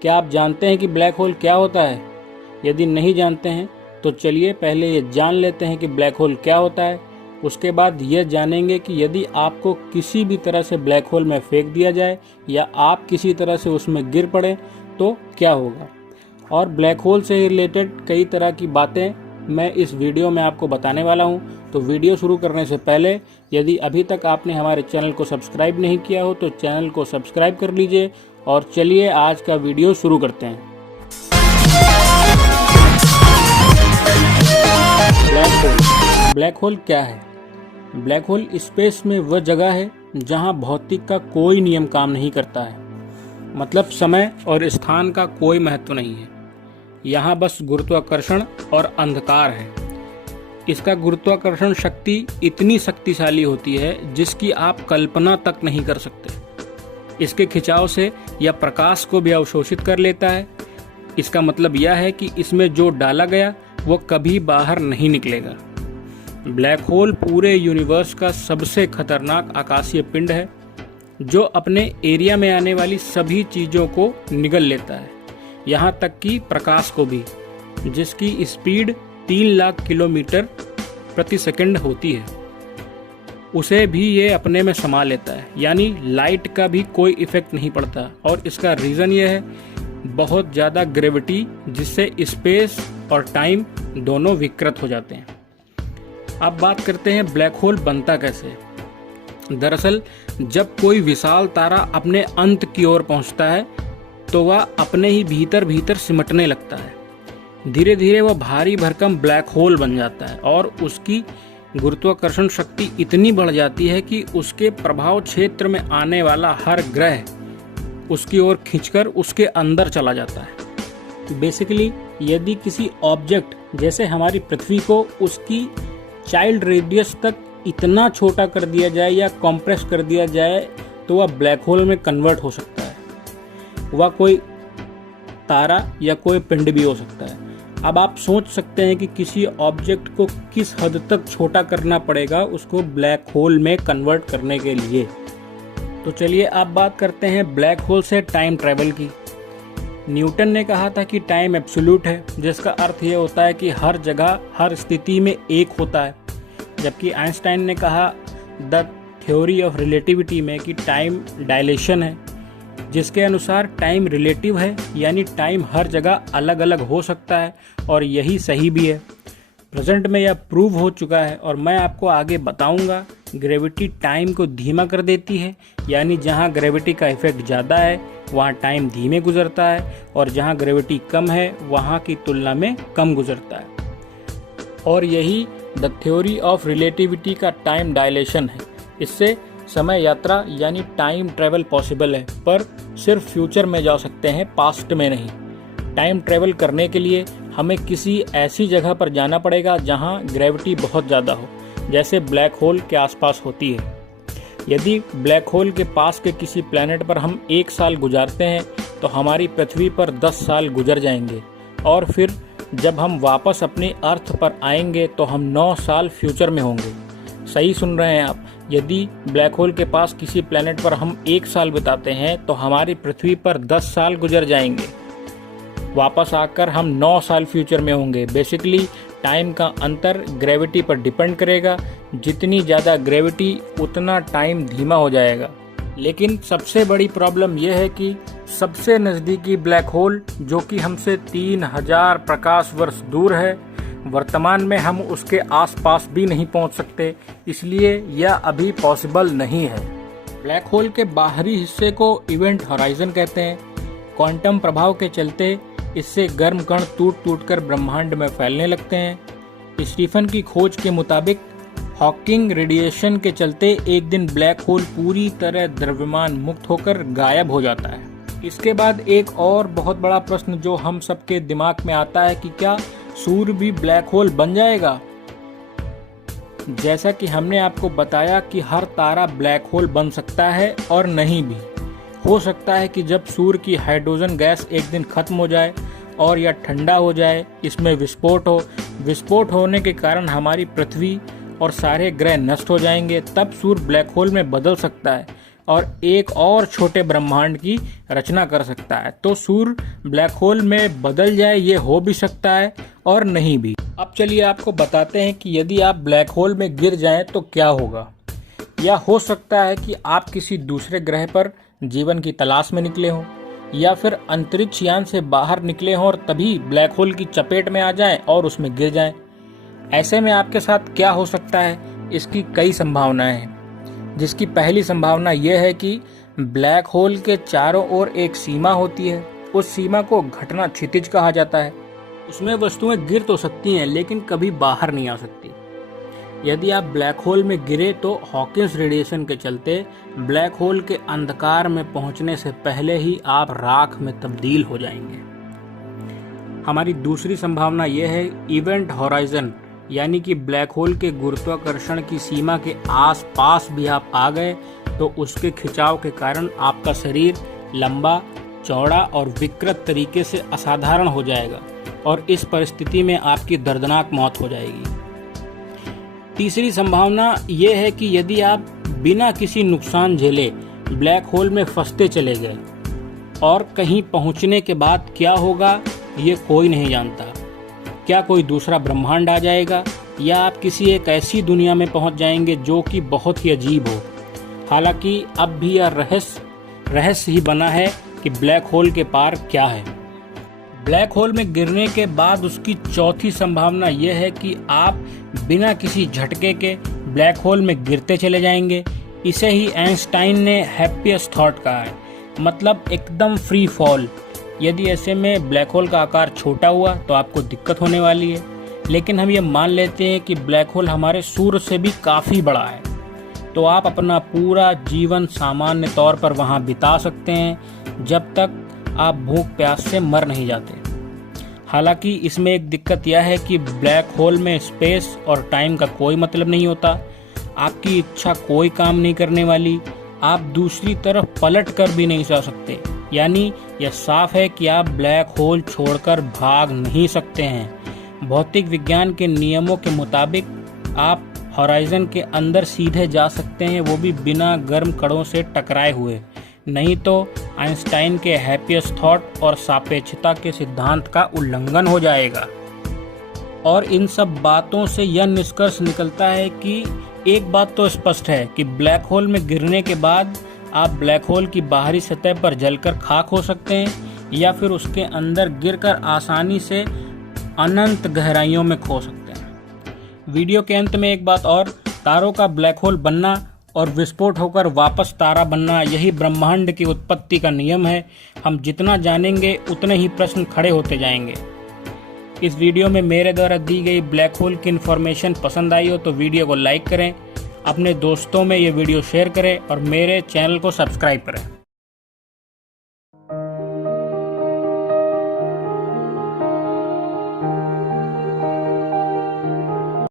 क्या आप जानते हैं कि ब्लैक होल क्या होता है? यदि नहीं जानते हैं तो चलिए पहले ये जान लेते हैं कि ब्लैक होल क्या होता है। उसके बाद यह जानेंगे कि यदि आपको किसी भी तरह से ब्लैक होल में फेंक दिया जाए या आप किसी तरह से उसमें गिर पड़े तो क्या होगा। और ब्लैक होल से रिलेटेड कई तरह की बातें मैं इस वीडियो में आपको बताने वाला हूं। तो वीडियो शुरू करने से पहले यदि अभी तक आपने हमारे चैनल को सब्सक्राइब नहीं किया हो तो चैनल को सब्सक्राइब कर लीजिए और चलिए आज का वीडियो शुरू करते हैं। ब्लैक होल क्या है? ब्लैक होल स्पेस में वह जगह है जहां भौतिक का कोई नियम काम नहीं करता है, मतलब समय और स्थान का कोई महत्व नहीं है। यहाँ बस गुरुत्वाकर्षण और अंधकार है। इसका गुरुत्वाकर्षण शक्ति इतनी शक्तिशाली होती है जिसकी आप कल्पना तक नहीं कर सकते। इसके खिंचाव से यह प्रकाश को भी अवशोषित कर लेता है। इसका मतलब यह है कि इसमें जो डाला गया वह कभी बाहर नहीं निकलेगा। ब्लैक होल पूरे यूनिवर्स का सबसे खतरनाक आकाशीय पिंड है जो अपने एरिया में आने वाली सभी चीजों को निगल लेता है, यहाँ तक कि प्रकाश को भी, जिसकी स्पीड 3 लाख किलोमीटर प्रति सेकंड होती है। उसे भी ये अपने में समा लेता है, यानी लाइट का भी कोई इफेक्ट नहीं पड़ता। और इसका रीज़न ये है बहुत ज़्यादा ग्रेविटी, जिससे स्पेस और टाइम दोनों विकृत हो जाते हैं। अब बात करते हैं ब्लैक होल बनता कैसे। दरअसल जब कोई विशाल तारा अपने अंत की ओर पहुंचता है तो वह अपने ही भीतर भीतर सिमटने लगता है। धीरे धीरे वह भारी भरकम ब्लैक होल बन जाता है और उसकी गुरुत्वाकर्षण शक्ति इतनी बढ़ जाती है कि उसके प्रभाव क्षेत्र में आने वाला हर ग्रह उसकी ओर खींचकर उसके अंदर चला जाता है। बेसिकली यदि किसी ऑब्जेक्ट जैसे हमारी पृथ्वी को उसकी चाइल्ड रेडियस तक इतना छोटा कर दिया जाए या कॉम्प्रेस कर दिया जाए तो वह ब्लैक होल में कन्वर्ट हो सकता है। वह कोई तारा या कोई पिंड भी हो सकता है। अब आप सोच सकते हैं कि किसी ऑब्जेक्ट को किस हद तक छोटा करना पड़ेगा उसको ब्लैक होल में कन्वर्ट करने के लिए। तो चलिए अब बात करते हैं ब्लैक होल से टाइम ट्रैवल की। न्यूटन ने कहा था कि टाइम एब्सोल्यूट है, जिसका अर्थ ये होता है कि हर जगह हर स्थिति में एक होता है। जबकि आइंस्टाइन ने कहा द थ्योरी ऑफ रिलेटिविटी में कि टाइम डायलेशन है, जिसके अनुसार टाइम रिलेटिव है, यानी टाइम हर जगह अलग अलग हो सकता है और यही सही भी है। प्रेजेंट में यह प्रूव हो चुका है और मैं आपको आगे बताऊंगा। ग्रेविटी टाइम को धीमा कर देती है, यानी जहां ग्रेविटी का इफेक्ट ज़्यादा है वहां टाइम धीमे गुजरता है और जहां ग्रेविटी कम है वहां की तुलना में कम गुजरता है। और यही द थ्योरी ऑफ रिलेटिविटी का टाइम डायलेशन है। इससे समय यात्रा यानी टाइम ट्रैवल पॉसिबल है, पर सिर्फ फ्यूचर में जा सकते हैं, पास्ट में नहीं। टाइम ट्रैवल करने के लिए हमें किसी ऐसी जगह पर जाना पड़ेगा जहां ग्रेविटी बहुत ज़्यादा हो, जैसे ब्लैक होल के आसपास होती है। यदि ब्लैक होल के पास के किसी प्लैनेट पर हम 1 साल गुजारते हैं तो हमारी पृथ्वी पर 10 साल गुजर जाएंगे, और फिर जब हम वापस अपनी अर्थ पर आएंगे तो हम 9 साल फ्यूचर में होंगे। सही सुन रहे हैं आप। यदि ब्लैक होल के पास किसी प्लैनेट पर हम 1 साल बिताते हैं तो हमारी पृथ्वी पर 10 साल गुजर जाएंगे। वापस आकर हम 9 साल फ्यूचर में होंगे। बेसिकली टाइम का अंतर ग्रेविटी पर डिपेंड करेगा। जितनी ज़्यादा ग्रेविटी उतना टाइम धीमा हो जाएगा। लेकिन सबसे बड़ी प्रॉब्लम यह है कि सबसे नज़दीकी ब्लैक होल, जो कि हमसे 3000 प्रकाश वर्ष दूर है, वर्तमान में हम उसके आसपास भी नहीं पहुंच सकते, इसलिए यह अभी पॉसिबल नहीं है। ब्लैक होल के बाहरी हिस्से को इवेंट हॉराइजन कहते हैं। क्वांटम प्रभाव के चलते इससे गर्म कण टूट टूट कर ब्रह्मांड में फैलने लगते हैं। स्टीफन की खोज के मुताबिक हॉकिंग रेडिएशन के चलते एक दिन ब्लैक होल पूरी तरह द्रव्यमान मुक्त होकर गायब हो जाता है। इसके बाद एक और बहुत बड़ा प्रश्न जो हम सबके दिमाग में आता है कि क्या सूर्य भी ब्लैक होल बन जाएगा? जैसा कि हमने आपको बताया कि हर तारा ब्लैक होल बन सकता है और नहीं भी। हो सकता है कि जब सूर्य की हाइड्रोजन गैस एक दिन खत्म हो जाए और यह ठंडा हो जाए, इसमें विस्फोट हो। विस्फोट होने के कारण हमारी पृथ्वी और सारे ग्रह नष्ट हो जाएंगे, तब सूर्य ब्लैक होल में बदल सकता है। और एक और छोटे ब्रह्मांड की रचना कर सकता है। तो सूर्य ब्लैक होल में बदल जाए, ये हो भी सकता है और नहीं भी। अब चलिए आपको बताते हैं कि यदि आप ब्लैक होल में गिर जाएं तो क्या होगा। या हो सकता है कि आप किसी दूसरे ग्रह पर जीवन की तलाश में निकले हों, या फिर अंतरिक्ष यान से बाहर निकले हों और तभी ब्लैक होल की चपेट में आ जाएं और उसमें गिर जाएं। ऐसे में आपके साथ क्या हो सकता है, इसकी कई संभावनाएं हैं। जिसकी पहली संभावना यह है कि ब्लैक होल के चारों ओर एक सीमा होती है। उस सीमा को घटना क्षितिज कहा जाता है। उसमें वस्तुएं गिर तो सकती हैं लेकिन कभी बाहर नहीं आ सकती। यदि आप ब्लैक होल में गिरे तो हॉकिंस रेडिएशन के चलते ब्लैक होल के अंधकार में पहुंचने से पहले ही आप राख में तब्दील हो जाएंगे। हमारी दूसरी संभावना यह है इवेंट हॉराइजन, यानी कि ब्लैक होल के गुरुत्वाकर्षण की सीमा के आसपास भी आप आ गए तो उसके खिंचाव के कारण आपका शरीर लंबा, चौड़ा और विकृत तरीके से असाधारण हो जाएगा और इस परिस्थिति में आपकी दर्दनाक मौत हो जाएगी। तीसरी संभावना यह है कि यदि आप बिना किसी नुकसान झेले ब्लैक होल में फंसते चले गए और कहीं पहुंचने के बाद क्या होगा ये कोई नहीं जानता। क्या कोई दूसरा ब्रह्मांड आ जाएगा या आप किसी एक ऐसी दुनिया में पहुंच जाएंगे जो कि बहुत ही अजीब हो। हालांकि अब भी यह रहस्य ही बना है कि ब्लैक होल के पार क्या है। ब्लैक होल में गिरने के बाद उसकी चौथी संभावना यह है कि आप बिना किसी झटके के ब्लैक होल में गिरते चले जाएंगे। इसे ही आइंस्टाइन ने हैप्पीएस्ट थॉट कहा है, मतलब एकदम फ्री फॉल। यदि ऐसे में ब्लैक होल का आकार छोटा हुआ तो आपको दिक्कत होने वाली है, लेकिन हम ये मान लेते हैं कि ब्लैक होल हमारे सूर्य से भी काफ़ी बड़ा है, तो आप अपना पूरा जीवन सामान्य तौर पर वहाँ बिता सकते हैं जब तक आप भूख प्यास से मर नहीं जाते। हालांकि इसमें एक दिक्कत यह है कि ब्लैक होल में स्पेस और टाइम का कोई मतलब नहीं होता। आपकी इच्छा कोई काम नहीं करने वाली। आप दूसरी तरफ पलट कर भी नहीं जा सकते। यानी यह साफ है कि आप ब्लैक होल छोड़कर भाग नहीं सकते हैं। भौतिक विज्ञान के नियमों के मुताबिक आप हॉराइजन के अंदर सीधे जा सकते हैं, वो भी बिना गर्म कणों से टकराए हुए। नहीं तो आइंस्टाइन के हैप्पीएस्ट थॉट और सापेक्षता के सिद्धांत का उल्लंघन हो जाएगा। और इन सब बातों से यह निष्कर्ष निकलता है कि एक बात तो स्पष्ट है कि ब्लैक होल में गिरने के बाद आप ब्लैक होल की बाहरी सतह पर जलकर खाक हो सकते हैं या फिर उसके अंदर गिरकर आसानी से अनंत गहराइयों में खो सकते हैं। वीडियो के अंत में एक बात और, तारों का ब्लैक होल बनना और विस्फोट होकर वापस तारा बनना, यही ब्रह्मांड की उत्पत्ति का नियम है। हम जितना जानेंगे उतने ही प्रश्न खड़े होते जाएंगे। इस वीडियो में मेरे द्वारा दी गई ब्लैक होल की इन्फॉर्मेशन पसंद आई हो तो वीडियो को लाइक करें, अपने दोस्तों में ये वीडियो शेयर करें और मेरे चैनल को सब्सक्राइब करें।